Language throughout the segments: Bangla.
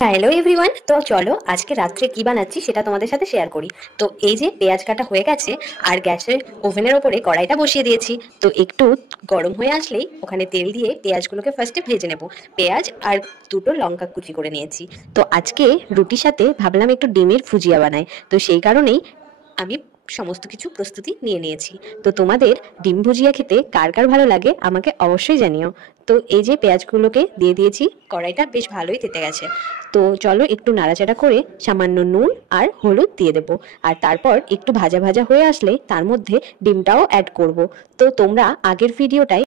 হ্যালো এভরিওয়ান, তো চলো আজকে রাত্রে কি বানাচ্ছি সেটা তোমাদের সাথে শেয়ার করি। তো এই যে পেঁয়াজ কাটা হয়ে গেছে, আর গ্যাসের ওভেনের ওপরে কড়াইটা বসিয়ে দিয়েছি। তো একটু গরম হয়ে আসলেই ওখানে তেল দিয়ে পেঁয়াজগুলোকে ফার্স্টে ভেজে নেব। পেঁয়াজ আর দুটো লঙ্কা কুচি করে নিয়েছি। তো আজকে রুটির সাথে ভাবলাম একটু ডিমের ভুজিয়া বানাই, তো সেই কারণেই আমি সমস্ত কিছু প্রস্তুতি নিয়ে নিয়েছি। তো তোমাদের ডিম ভুজিয়া খেতে কার কার ভালো লাগে আমাকে অবশ্যই জানিও। তো এই যে পেঁয়াজগুলোকে দিয়ে দিয়েছি, কড়াইটা বেশ ভালোই তেতে গেছে। তো চলো একটু নাড়াচাড়া করে সামান্য নুন আর হলুদ দিয়ে দেবো। আর তারপর একটু ভাজা ভাজা হয়ে আসলে তার মধ্যে ডিমটাও অ্যাড করব। তো তোমরা আগের ভিডিওটাই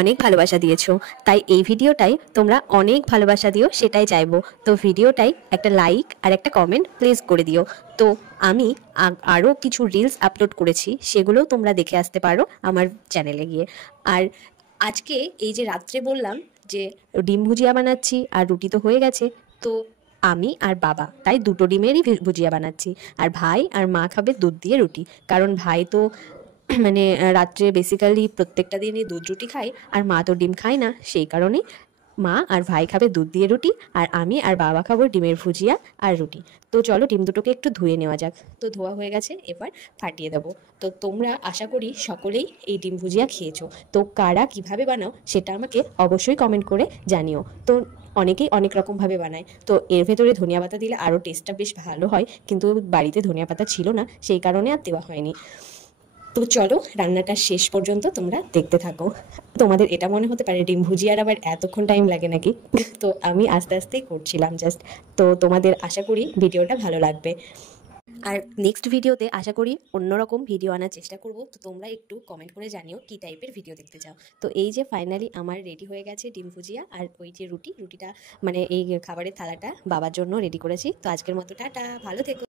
অনেক ভালোবাসা দিয়েছো, তাই এই ভিডিওটাই তোমরা অনেক ভালোবাসা দিও, সেটাই চাইবো। তো ভিডিওটাই একটা লাইক আর একটা কমেন্ট প্লিজ করে দিও। তো আমি আরও কিছু রিলস আপলোড করেছি, সেগুলোও তোমরা দেখে আসতে পারো আমার চ্যানেলে গিয়ে। আর আজকে এই যে রাত্রে বললাম যে ডিম ভুজিয়া বানাচ্ছি আর রুটি তো হয়ে গেছে, তো আমি আর বাবা তাই দুটো ডিমেরই ভুজিয়া বানাচ্ছি। আর ভাই আর মা খাবে দুধ দিয়ে রুটি, কারণ ভাই তো মানে রাত্রে বেসিক্যালি প্রত্যেকটা দিনই দুধ রুটি খায়, আর মা তো ডিম খায় না, সেই কারণে মা আর ভাই খাবে দুধ দিয়ে রুটি, আর আমি আর বাবা খাবো ডিমের ভুজিয়া আর রুটি। তো চলো ডিম দুটোকে একটু ধুয়ে নেওয়া যাক। তো ধোয়া হয়ে গেছে, এবার ফাটিয়ে দেবো। তো তোমরা আশা করি সকলেই এই ডিম ভুজিয়া খেয়েছো। তো কারা কিভাবে বানাও সেটা আমাকে অবশ্যই কমেন্ট করে জানিও। তো অনেকেই অনেক রকমভাবে বানায়, তো এর ভেতরে ধনিয়া পাতা দিলে আরও টেস্টটা বেশ ভালো হয়, কিন্তু বাড়িতে ধনিয়া পাতা ছিল না, সেই কারণে আর দেওয়া হয়নি। তো চলো রান্নাটা শেষ পর্যন্ত তোমরা দেখতে থাকো। তোমাদের এটা মনে হতে পারে ডিম ভুজিয়ার আবার এতক্ষণ টাইম লাগে নাকি। তো আমি আস্তে আস্তেই করছিলাম জাস্ট। তো তোমাদের আশা করি ভিডিওটা ভালো লাগবে। আর নেক্সট ভিডিওতে আশা করি অন্যরকম ভিডিও আনার চেষ্টা করব। তো তোমরা একটু কমেন্ট করে জানিও কী টাইপের ভিডিও দেখতে চাও। তো এই যে ফাইনালি আমার রেডি হয়ে গেছে ডিম ভুজিয়া, আর ওই যে রুটিটা মানে এই খাবারের থালাটা বাবার জন্য রেডি করেছি। তো আজকের মতো টাটা, ভালো থেকো।